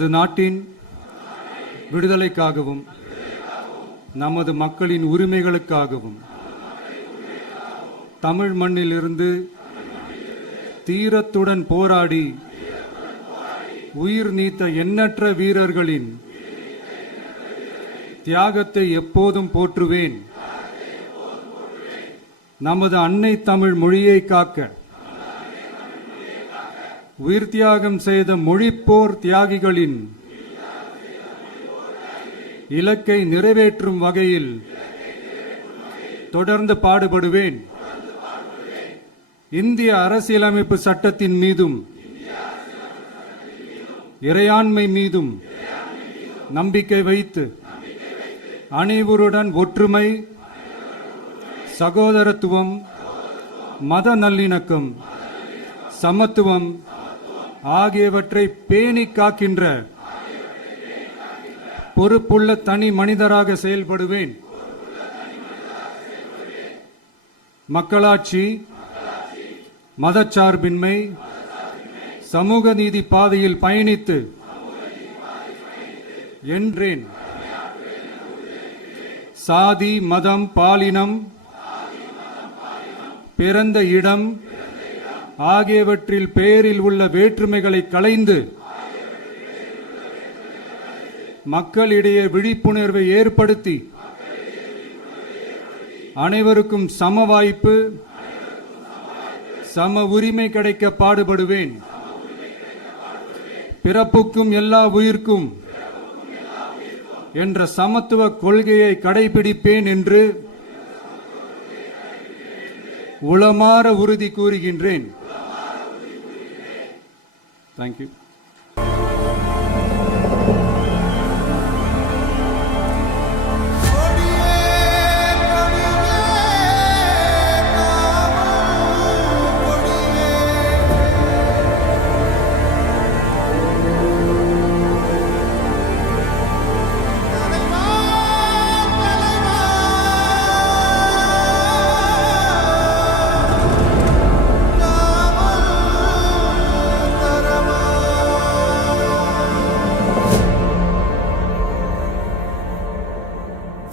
நமது நாட்டின் விடுதலைக்காகவும் நமது மக்களின் உரிமைகளுக்காகவும் தமிழ் மண்ணிலிருந்து தீரத்துடன் போராடி உயிர் நீத்த எண்ணற்ற வீரர்களின் தியாகத்தை எப்போதும் போற்றுவேன். நமது அன்னை தமிழ் மொழியை காக்க உயிர் தியாகம் செய்த மொழிப்போர் தியாகிகளின் இலக்கை நிறைவேற்றும் வகையில் தொடர்ந்து பாடுபடுவேன். இந்திய அரசியலமைப்பு சட்டத்தின் மீதும் இறையாண்மை மீதும் நம்பிக்கை வைத்து அனைவருடன் ஒற்றுமை, சகோதரத்துவம், மத நல்லிணக்கம், சமத்துவம் ஆகியவற்றை பேணி காக்கின்ற பொறுப்புள்ள தனி மனிதராக செயல்படுவேன். மக்களாட்சி, மதச்சார்பின்மை, சமூக நீதி பாதையில் பயணித்து என்றேன். சாதி, மதம், பாலினம், பிறந்த இடம் ஆகியவற்றில் பெயரில் உள்ள வேற்றுமைகளை களைந்து மக்களிடையே விழிப்புணர்வை ஏற்படுத்தி அனைவருக்கும் சம வாய்ப்பு, சம உரிமை கிடைக்க பாடுபடுவேன். பிறப்புக்கும் எல்லா உயிர்க்கும் என்ற சமத்துவ கொள்கையை கடைபிடிப்பேன் என்று உளமாற உறுதி கூறுகின்றேன். தேங்க்யூ.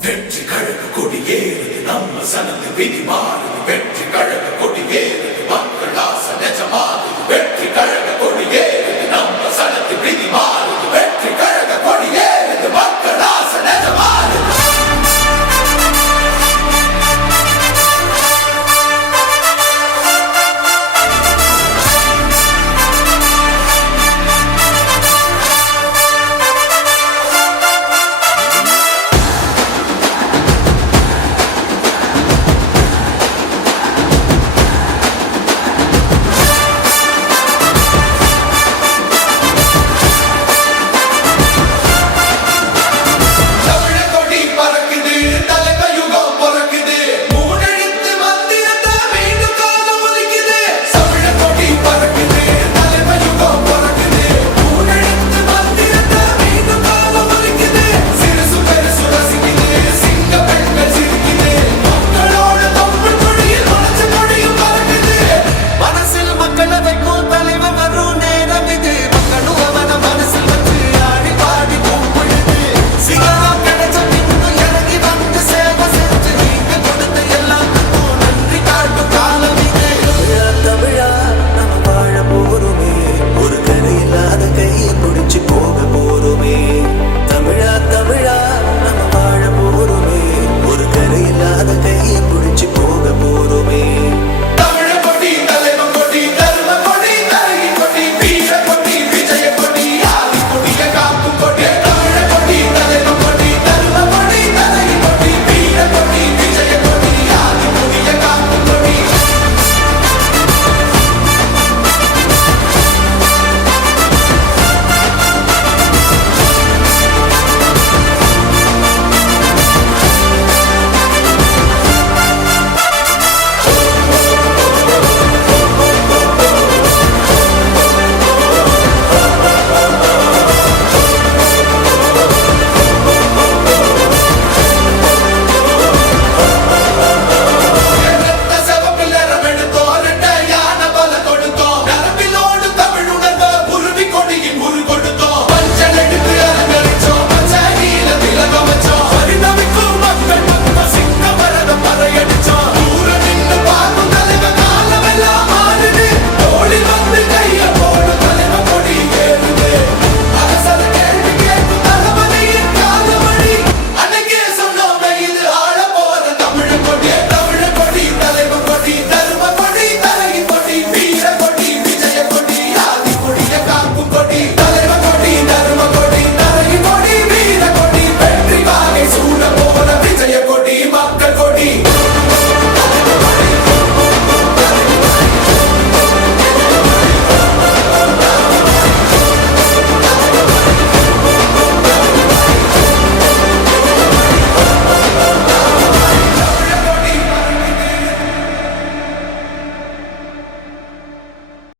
வெற்றி கழக கொடியேறுது நம்ம சனத்து விதி மாறுது. வெற்றி கழக கொடியேறுது